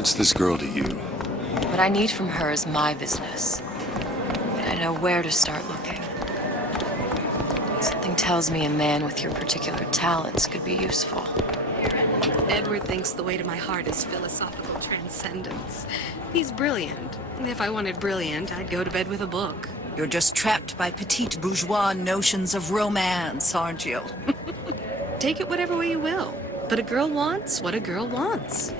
What's this girl to you? What I need from her is my business. And I know where to start looking. Something tells me a man with your particular talents could be useful. Edward thinks the way to my heart is philosophical transcendence. He's brilliant. If I wanted brilliant, I'd go to bed with a book. You're just trapped by petite bourgeois notions of romance, aren't you? Take it whatever way you will. But a girl wants what a girl wants.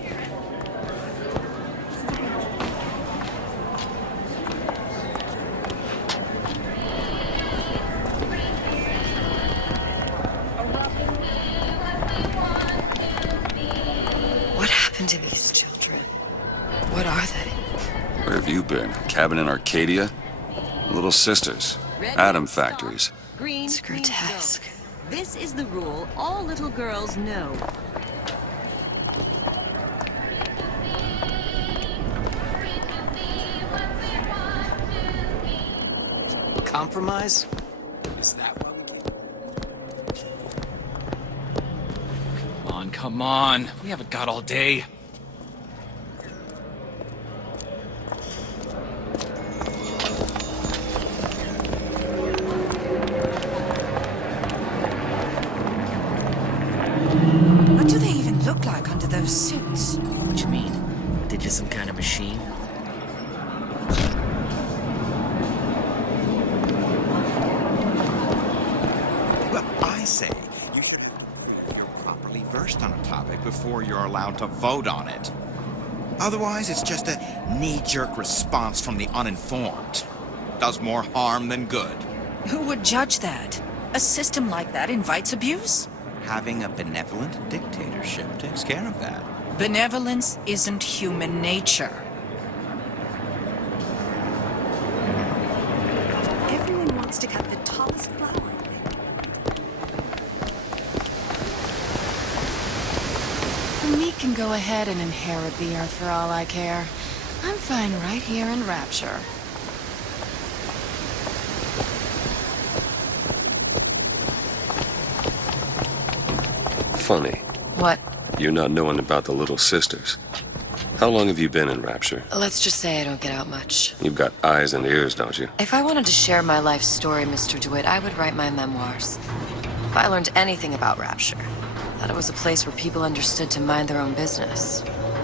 What happened to these children? What are they? Where have you been? Cabin in Arcadia? Little sisters. Atom factories. Green, It's grotesque. This is the rule all little girls know. Compromise? Is that what we can... Come on. We haven't got all day. What do they even look like under those suits? What you mean? They just some kind of machine? Well, I say you should have you're properly versed on a topic before you're allowed to vote on it. Otherwise, it's just a knee-jerk response from the uninformed. Does more harm than good. Who would judge that? A system like that invites abuse? Having a benevolent dictatorship takes care of that. Benevolence isn't human nature. Everyone wants to cut the tallest flower. The meek can go ahead and inherit the earth for all I care. I'm fine right here in Rapture. Funny. What? You not knowing about the little sisters. How long have you been in Rapture? Let's just say I don't get out much. You've got eyes and ears, don't you? If I wanted to share my life story, Mr. DeWitt, I would write my memoirs. If I learned anything about Rapture, that it was a place where people understood to mind their own business.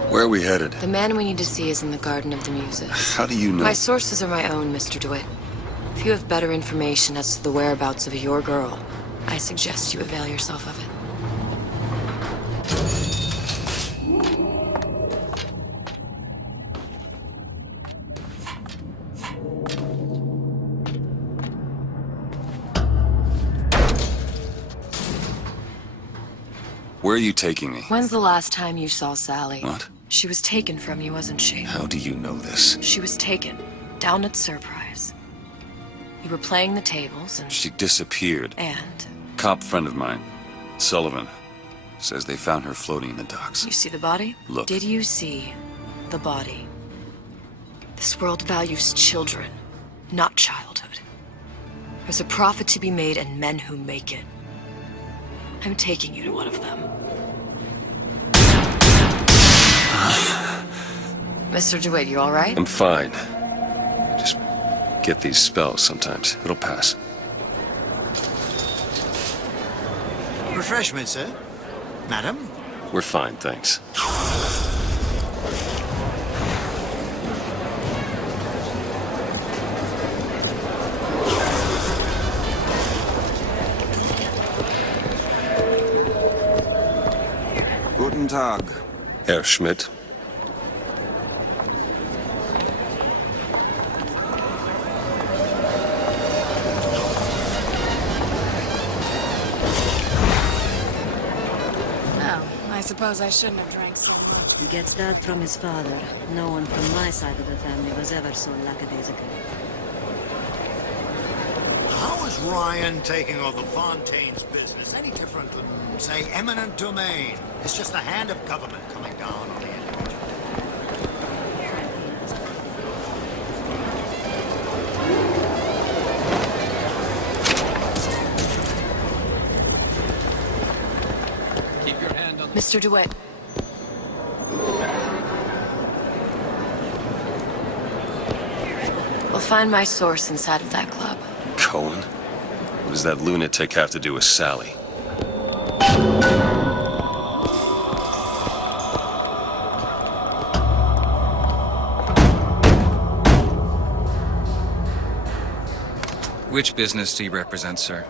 Where are we headed? The man we need to see is in the Garden of the Muses. How do you know? My sources are my own, Mr. DeWitt. If you have better information as to the whereabouts of your girl, I suggest you avail yourself of it. Where are you taking me? When's the last time you saw Sally? What? She was taken from you, wasn't she? How do you know this? She was taken, down at Surprise. You were playing the tables and... She disappeared. And? Cop friend of mine, Sullivan, says they found her floating in the docks. You see the body? Look. Did you see the body? This world values children, not childhood. There's a profit to be made and men who make it. I'm taking you to one of them. Mr. DeWitt, you all right? I'm fine. I just get these spells sometimes. It'll pass. Refreshment, sir. Madam? We're fine, thanks. Guten Tag. Herr Schmidt. I suppose I shouldn't have drank so much. He gets that from his father. No one from my side of the family was ever so lackadaisical. How is Ryan taking over Fontaine's business any different than, say, eminent domain? It's just the hand of government coming down on the individual. Keep your hand on... Mr. DeWitt. We'll find my source inside of that club. Cohen? What does that lunatic have to do with Sally? Which business do you represent, sir?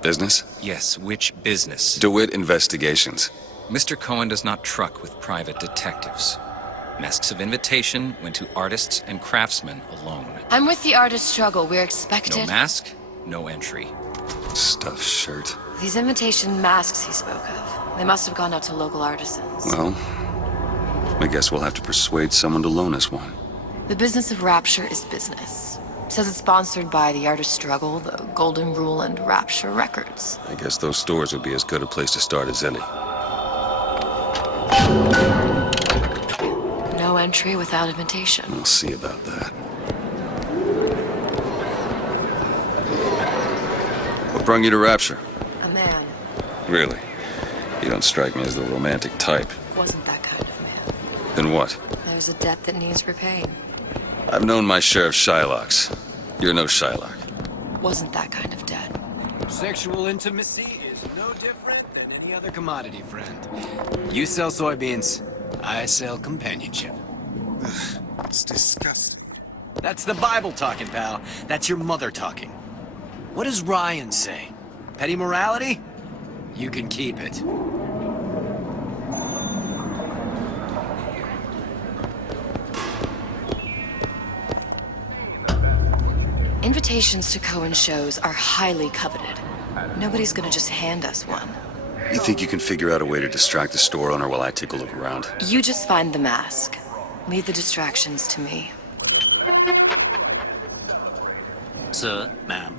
Business? Yes, which business? DeWitt Investigations. Mr. Cohen does not truck with private detectives. Masks of invitation went to artists and craftsmen alone. I'm with the artist struggle. We're expected. No mask, no entry. Stuffed shirt. These invitation masks he spoke of. They must have gone out to local artisans. Well, I guess we'll have to persuade someone to loan us one. The business of Rapture is business. Says it's sponsored by the Artist Struggle, the Golden Rule, and Rapture Records. I guess those stores would be as good a place to start as any. No entry without invitation. We'll see about that. What brought you to Rapture? A man. Really? You don't strike me as the romantic type. Wasn't that kind of man. Then what? There's a debt that needs repaying. I've known my share of Shylocks. You're no Shylock. Wasn't that kind of debt. Sexual intimacy is no different than any other commodity, friend. You sell soybeans, I sell companionship. It's disgusting. That's the Bible talking, pal. That's your mother talking. What does Ryan say? Petty morality? You can keep it. Invitations to Cohen shows are highly coveted. Nobody's gonna just hand us one. You think you can figure out a way to distract the store owner while I take a look around? You just find the mask. Leave the distractions to me. Sir, ma'am.